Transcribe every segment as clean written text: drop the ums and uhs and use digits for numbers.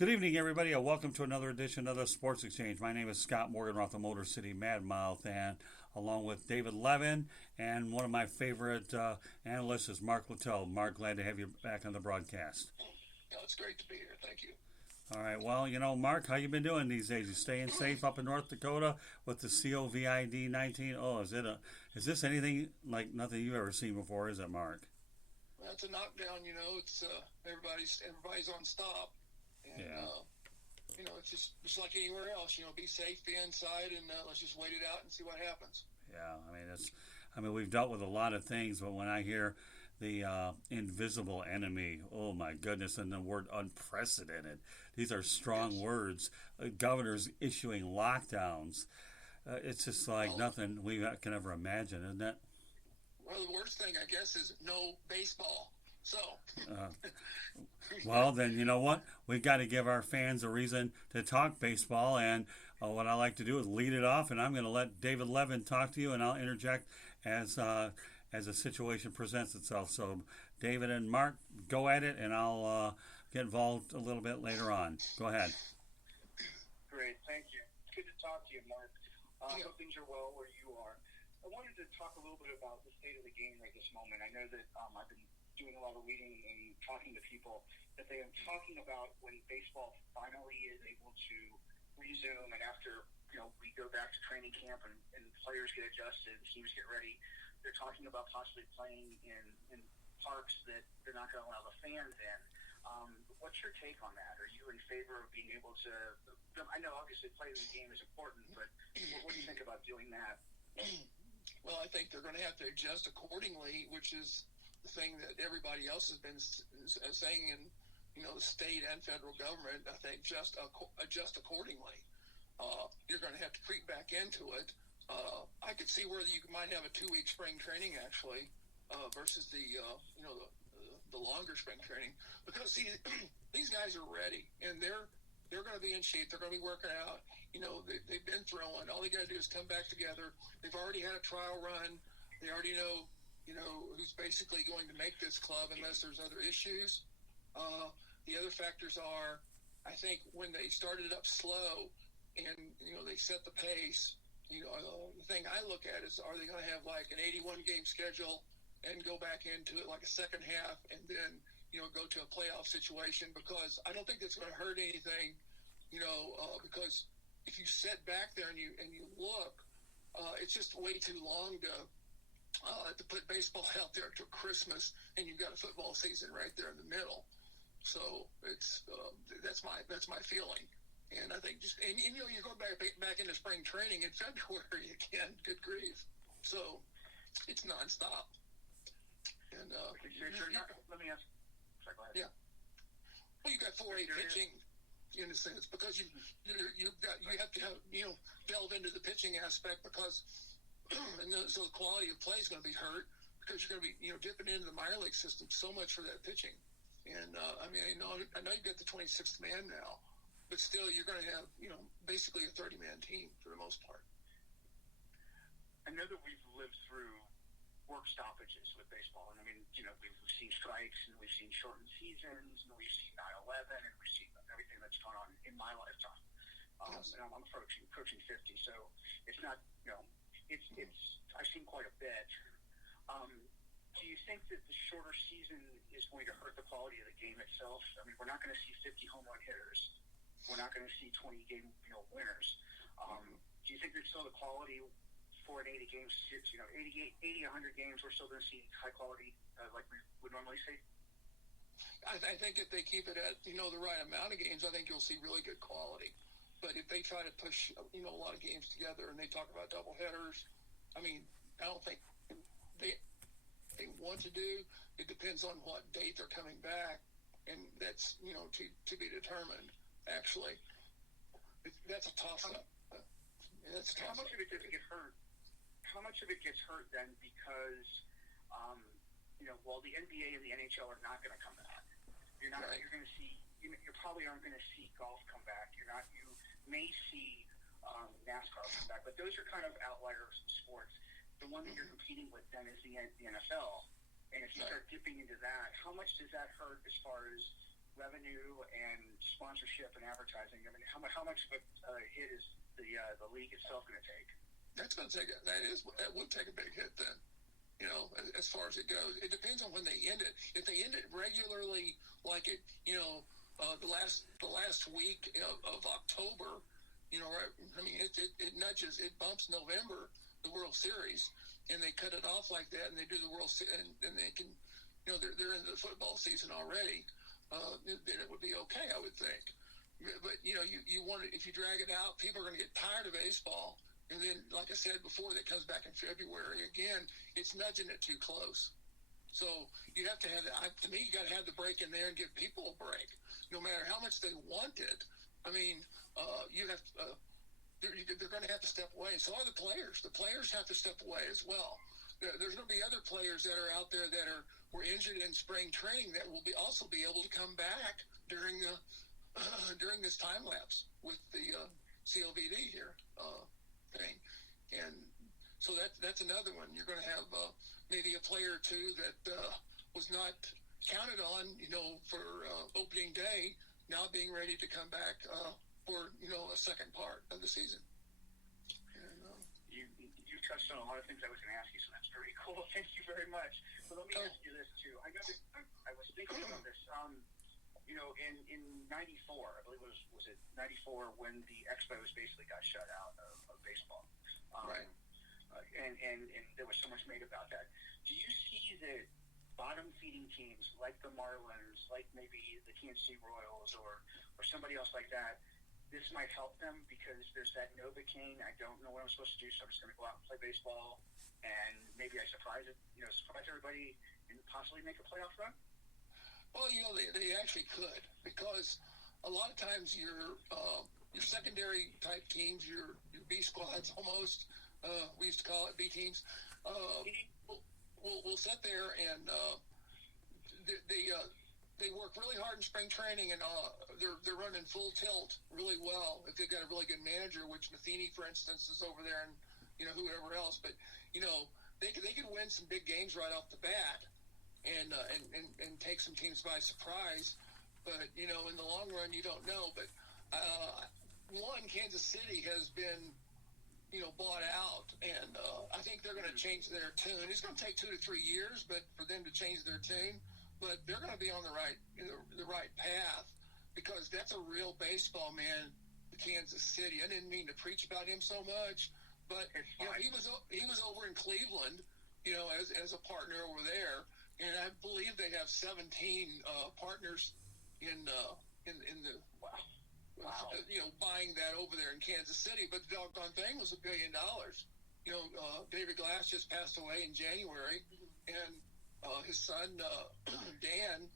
Good evening, everybody, and welcome to another edition of the Sports Exchange. My name is Scott Morgan, off the Motor City Mad Mouth, and along with David Levin, and one of my favorite analysts is Mark Littell. Mark, glad to have you back on the broadcast. It's great to be here. Thank you. All right, well, Mark, how you been doing these days? You staying safe up in North Dakota with the COVID-19? Oh, is this anything like nothing you've ever seen before? Is it, Mark? Well, it's a knockdown. It's everybody's on stop, and Yeah. it's just like anywhere else. Be safe, be inside, and let's just wait it out and see what happens. Yeah, we've dealt with a lot of things, but when I hear the invisible enemy, oh my goodness, and the word unprecedented, these are strong Yes. words. Governors issuing lockdowns. It's just like Well, nothing we can ever imagine, isn't it? well, the worst thing I guess is no baseball. So, Uh, well, then you know what? We've got to give our fans a reason to talk baseball, and what I like to do is lead it off, and I'm going to let David Levin talk to you, and I'll interject as a situation presents itself. So, David and Mark, go at it, and I'll get involved a little bit later on. Go ahead. Great, thank you. Good to talk to you, Mark. yeah, Hope things are well where you are. I wanted to talk a little bit about the state of the game right this moment. I know that I've been doing a lot of reading and talking to people that they are talking about when baseball finally is able to resume, and after we go back to training camp and players get adjusted, teams get ready. They're talking about possibly playing in parks that they're not going to allow the fans in. What's your take on that? Are you in favor of being able to? I know obviously playing the game is important, but what do you think about doing that? well, I think they're going to have to adjust accordingly, which is the thing that everybody else has been saying in the state and federal government. I think just adjust accordingly. You're going to have to creep back into it. I could see where you might have a 2-week spring training actually versus the longer spring training, because see, these guys are ready and they're going to be in shape. They're going to be working out. They've been throwing. All they got to do is come back together. They've already had a trial run. They already know who's basically going to make this club unless there's other issues. The other factors are, I think, when they started up slow and they set the pace. The thing I look at is, are they going to have like an 81 game schedule and go back into it like a second half and then go to a playoff situation? Because I don't think that's going to hurt anything. Because if you sit back there and you look, it's just way too long to put baseball out there to Christmas, and you've got a football season right there in the middle. So it's that's my feeling. And I think you're going back into spring training in February again. Good grief! So it's nonstop. And Let me ask. Sorry, go ahead. yeah, well, you got 4A pitching in a sense, because you have to delve into the pitching aspect, because so the quality of play is going to be hurt, because you're going to be dipping into the minor league system so much for that pitching. And I know you've got the 26th man now, but still you're going to have basically a 30-man team for the most part. I know that we've lived through work stoppages with baseball, and we've seen strikes, and we've seen shortened seasons, and we've seen 9/11, and we've seen everything that's gone on in my lifetime. Yes. And I'm approaching 50, so it's not it's I've seen quite a bit. Do you think that the shorter season is going to hurt the quality of the game itself? I mean, we're not going to see 50 home run hitters. We're not going to see 20 game winners. Do you think there's still the quality for an 80 games, 80, 100 games, we're still going to see high quality like we would normally see? I think if they keep it at the right amount of games, I think you'll see really good quality. But if they try to push a lot of games together and they talk about double headers, I don't think they want to do. It depends on what date they're coming back, and that's to be determined. Actually, that's a toss-up. How much of it does it get hurt? How much of it gets hurt then because while the NBA and the NHL are not going to come back, you're not. Right. You're going to see. You probably aren't going to see golf come back. You may see NASCAR come back, but those are kind of outlier sports. The one that you're competing with then is the NFL. And if you start dipping into that, how much does that hurt as far as revenue and sponsorship and advertising. I mean, how much of a hit is the league itself going to take? That would take a big hit then. As far as it goes, it depends on when they end it. If they end it regularly, like it, the last week of October, right, I mean, it nudges, it bumps November, the World Series, and they cut it off like that, and they do the World Series, and they can, they're into the football season already. Then it would be okay, I would think. But you want it, if you drag it out, people are going to get tired of baseball. And then, like I said before, that comes back in February again. It's nudging it too close. So you have to have that. To me, you got to have the break in there and give people a break, no matter how much they want it. I mean, you have to, they're going to have to step away. And so are the players. The players have to step away as well. There's going to be other players that are out there that were injured in spring training that will also be able to come back during this time lapse with the COVID here. Thing, and so that's another one. You're going to have maybe a player or two that was not counted on, for opening day, now being ready to come back for a second part of the season. And, you touched on a lot of things I was going to ask you, so that's very cool. Thank you very much. But let me ask you this too. I know that I was thinking about this. In '94, I believe was it '94 when the Expos basically got shut out of baseball, right? And there was so much made about that. Do you see that bottom-feeding teams like the Marlins, like maybe the Kansas City Royals, or somebody else like that, this might help them because there's that Novocaine? I don't know what I'm supposed to do, so I'm just going to go out and play baseball, and maybe I surprise everybody, and possibly make a playoff run. Well, they actually could, because a lot of times your secondary type teams, your B squads almost, we used to call it B teams, will sit there and they work really hard in spring training, and they're running full tilt really well if they've got a really good manager, which Matheny, for instance, is over there, and whoever else. But they could win some big games right off the bat. And take some teams by surprise, but in the long run you don't know. But Kansas City has been bought out, and I think they're going to change their tune. It's going to take 2 to 3 years, but for them to change their tune, but they're going to be on the right path, because that's a real baseball man, the Kansas City. I didn't mean to preach about him so much, but he was over in Cleveland, as a partner over there. And I believe they have 17 partners in the buying that over there in Kansas City. But the doggone thing was $1 billion. David Glass just passed away in January, and his son Dan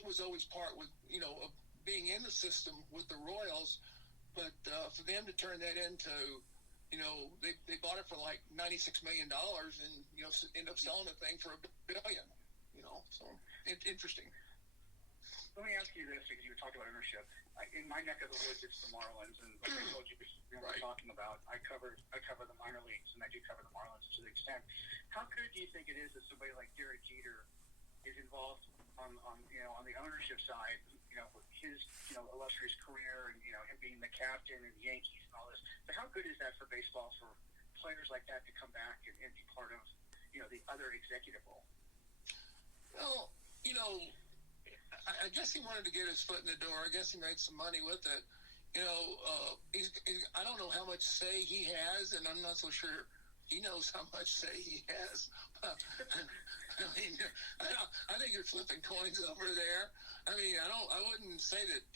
was always part with of being in the system with the Royals. But for them to turn that into they bought it for like $96 million, and end up selling the thing for $1 billion. So it's interesting. Let me ask you this, because you were talking about ownership. In my neck of the woods, it's the Marlins, and like I told you, we're talking about. I cover the minor leagues, and I do cover the Marlins to the extent. How good do you think it is that somebody like Derek Jeter is involved on the ownership side? With his illustrious career, and him being the captain and the Yankees and all this. But how good is that for baseball, for players like that to come back and be part of the other executive role? Well, I guess he wanted to get his foot in the door. I guess he made some money with it. I don't know how much say he has, and I'm not so sure he knows how much say he has. I mean, I think you're flipping coins over there. I mean, I wouldn't say that,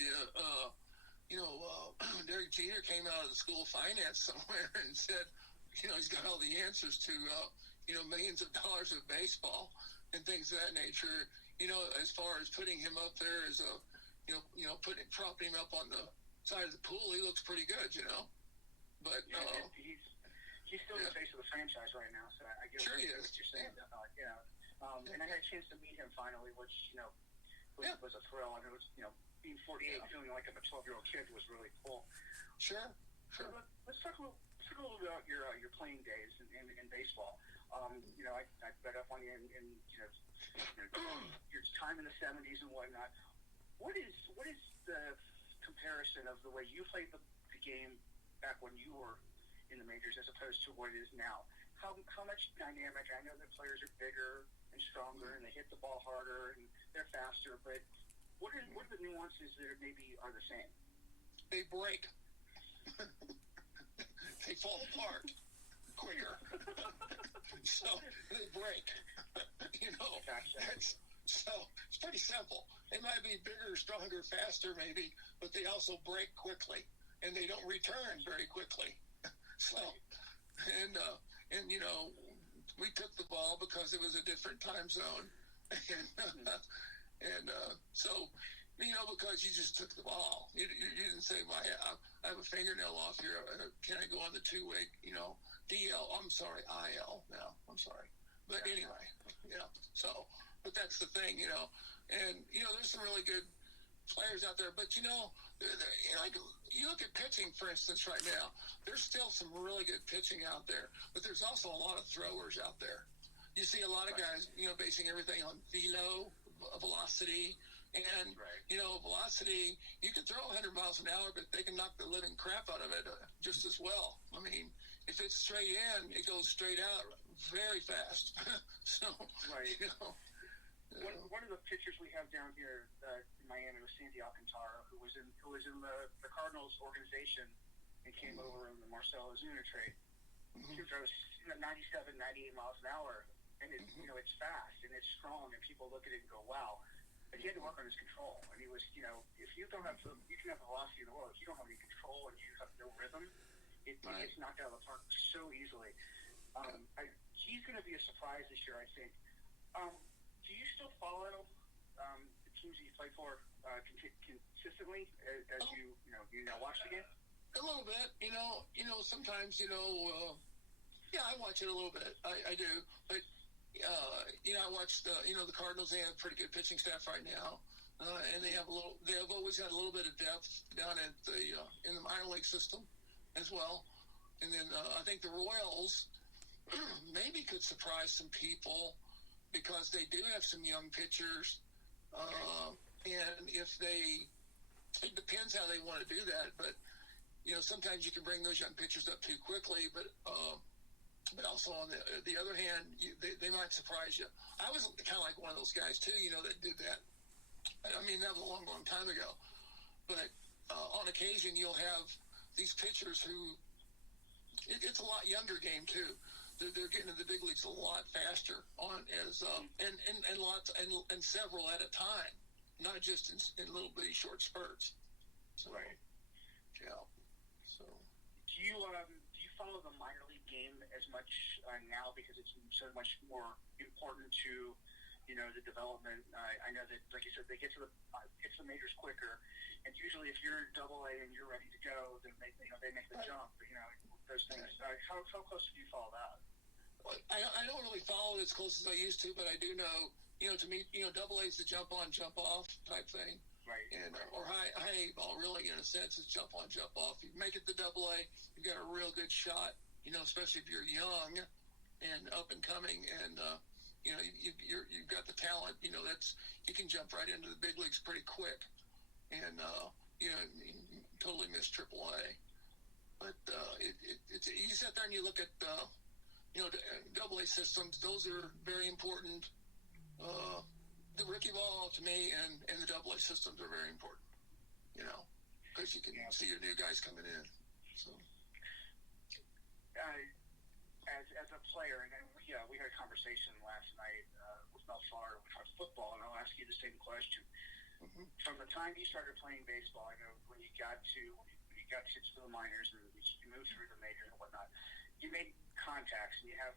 Derek Jeter came out of the school of finance somewhere and said, he's got all the answers to, millions of dollars of baseball and things of that nature. As far as putting him up there as a, propping him up on the side of the pool, he looks pretty good, But he's still the face of the franchise right now, so I get sure what he you're is. saying. And I had a chance to meet him finally, which was a thrill. And it was being 48, feeling like I'm a 12-year-old kid was really cool. Sure. So let's talk a little bit about your playing days in baseball. I read up on you in your time in the '70s and whatnot. What is comparison of the way you played the game back when you were in the majors as opposed to what it is now. How much dynamic? I know that players are bigger and stronger and they hit the ball harder and they're faster, but what are the nuances that maybe are the same? They break. They fall apart quicker. So they break. So it's pretty simple. They might be bigger, stronger, faster maybe, but they also break quickly and they don't return very quickly. So, and we took the ball because it was a different time zone. So, because you just took the ball. You didn't say, I have a fingernail off here. Can I go on the two-way, DL? I'm sorry, IL now. I'm sorry. But anyway, so, but that's the thing, and, there's some really good players out there. But, like you look at pitching, for instance, right now, there's still some really good pitching out there. But there's also a lot of throwers out there. You see a lot of guys, basing everything on velo, velocity. And, velocity, you can throw 100 miles an hour, but they can knock the living crap out of it just as well. I mean, if it's straight in, it goes straight out very fast. So, right. One of the pitchers we have down here in Miami was Sandy Alcantara, who was in the Cardinals organization and came over in the Marcell Ozuna trade. He throws 97, 98 miles an hour, and it's fast and it's strong, and people look at it and go, wow. But he had to work on his control. And he was, if you don't have you can have the velocity in the world, if you don't have any control and you have no rhythm, it gets knocked out of the park so easily. He's going to be a surprise this year, I think. Do you still follow the teams that you play for consistently as you watch the game? A little bit, sometimes, I watch it a little bit. I do, but. I watched the Cardinals. They have a pretty good pitching staff right now, and they have always had a little bit of depth down at in the minor league system as well. And then I think the Royals maybe could surprise some people because they do have some young pitchers, and it depends how they want to do that. But sometimes you can bring those young pitchers up too quickly, but also on the other hand, they might surprise you. I was kind of like one of those guys too, that did that. I mean, that was a long, long time ago. But on occasion, you'll have these pitchers who it's a lot younger game too. They're getting to the big leagues a lot faster and several at a time, not just in little bitty short spurts. So, right. Yeah. So, do you follow the minor league game as much now because it's so much more important to the development? I know that, like you said, they get to the majors quicker, and usually if you're Double A and you're ready to go, then they make the jump. Those things. How close do you follow that? Well, I don't really follow it as close as I used to, but I do know. To me, Double A is the jump on, jump off type thing. Right. And or high A ball, really, in a sense, is jump on, jump off. You make it to Double A, you've got a real good shot. Especially if you're young and up and coming, and you've got the talent. That's you can jump right into the big leagues pretty quick, and totally miss Triple A. But it's you sit there and you look at Double A systems. Those are very important. The rookie ball to me and the Double A systems are very important. Because you can see your new guys coming in. So. As a player, and we had a conversation last night with Mel Farr about football, and I'll ask you the same question. Mm-hmm. From the time you started playing baseball, I know when you got to the minors and you moved through the majors and whatnot, you made contacts and you have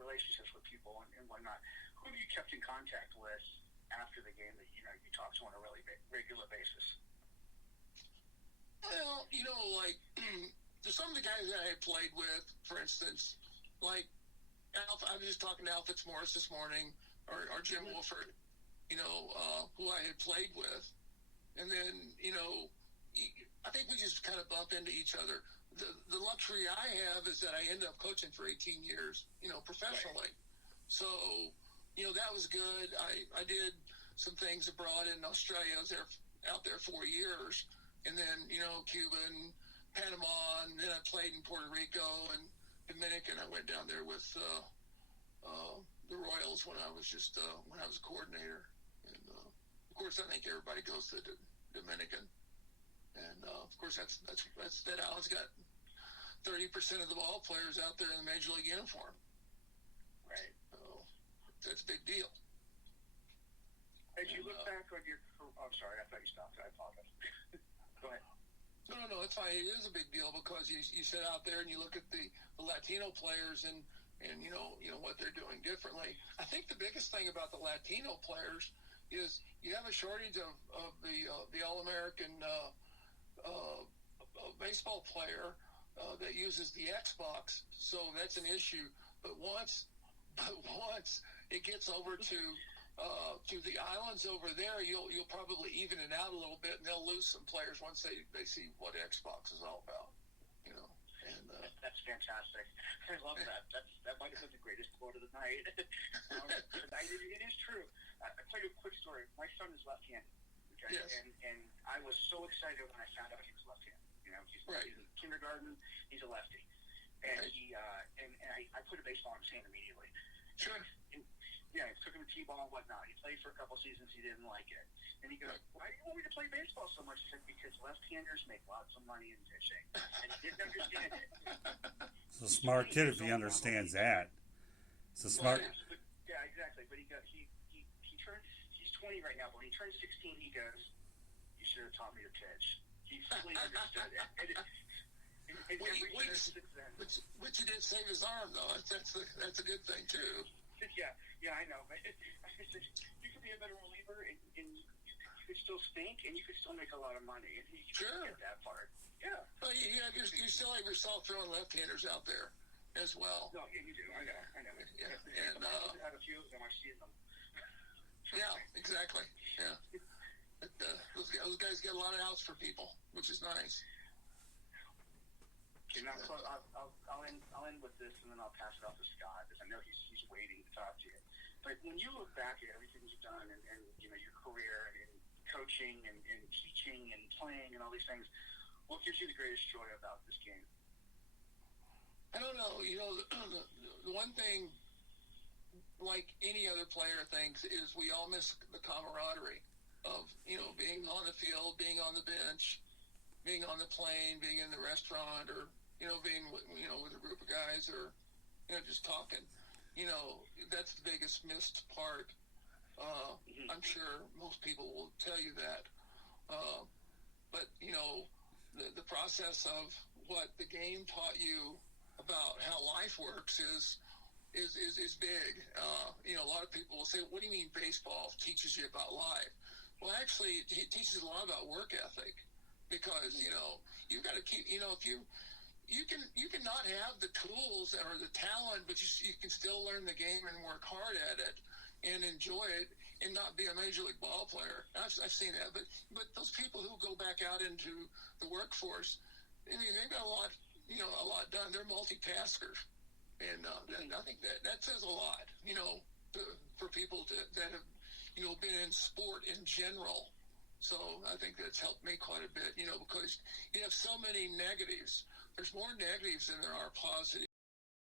relationships with people and whatnot. Who have you kept in contact with after the game that you talk to on a really regular basis? Well, like. Some of the guys that I had played with, for instance, like Alf, I was just talking to Al Fitzmaurice this morning, or Jim Wolford, who I had played with. And then, I think we just kind of bump into each other. The luxury I have is that I ended up coaching for 18 years, professionally. So, that was good. I did some things abroad in Australia. I was out there 4 years. and then Cuba and Panama, and then I played in Puerto Rico and Dominican. I went down there with the Royals when I was a coordinator, and of course I think everybody goes to the Dominican, and of course that's that island's got 30% of the ball players out there in the major league uniform. Right. So that's a big deal. As you look back on your career, I'm sorry, I thought you stopped. I apologize. Go ahead. No, it's fine. It is a big deal because you sit out there and you look at the Latino players and you know what they're doing differently. I think the biggest thing about the Latino players is you have a shortage of the All-American baseball player that uses the Xbox, so that's an issue. But once it gets over to the islands over there, you'll probably even it out a little bit, and they'll lose some players once they see what Xbox is all about. And that's fantastic. I love that. That might have been the greatest quote of the night. It is true. I'll tell you a quick story. My son is left-handed. Okay? Yes. And I was so excited when I found out he was left-handed. He's in kindergarten. He's a lefty, and right. I put a baseball in his hand immediately. Sure. And, I took him to T-ball and whatnot. He played for a couple seasons. He didn't like it. And he goes, "Why do you want me to play baseball so much?" I said, "Because left-handers make lots of money in pitching." And he didn't understand it. It's a smart kid if he understands that. It's a smart. Yeah, exactly. But he's 20 right now. But when he turns 16, he goes, "You should have taught me to pitch." He fully understood it. Which you did save his arm, though. That's a good thing too. Yeah, I know. But you could be a better reliever, and you could still stink, and you could still make a lot of money. And you sure. Get that part. Yeah. Well, you still have yourself throwing left-handers out there as well. No, yeah, you do. I know. Yeah. And I have a few of them. I've seen them. Yeah, exactly. Yeah. But, those guys get a lot of outs for people, which is nice. Okay, now, I'll end with this, and then I'll pass it off to Scott, because I know he's waiting to talk to you. But when you look back at everything you've done, and your career in coaching and teaching and playing and all these things, what gives you the greatest joy about this game? I don't know. The one thing, like any other player thinks, is we all miss the camaraderie of being on the field, being on the bench, being on the plane, being in the restaurant, or being with a group of guys, or just talking. That's the biggest missed part. I'm sure most people will tell you that. But the process of what the game taught you about how life works is big. A lot of people will say, "What do you mean baseball teaches you about life?" Well, actually, it teaches a lot about work ethic, because you've got to keep. If you can not have the tools or the talent, but you can still learn the game and work hard at it and enjoy it, and not be a major league ball player. I've seen that, but those people who go back out into the workforce, I mean, they've got a lot done. They're multitaskers, and I think that says a lot, for people that have been in sport in general. So I think that's helped me quite a bit, because you have so many negatives. There's more negatives than there are positives.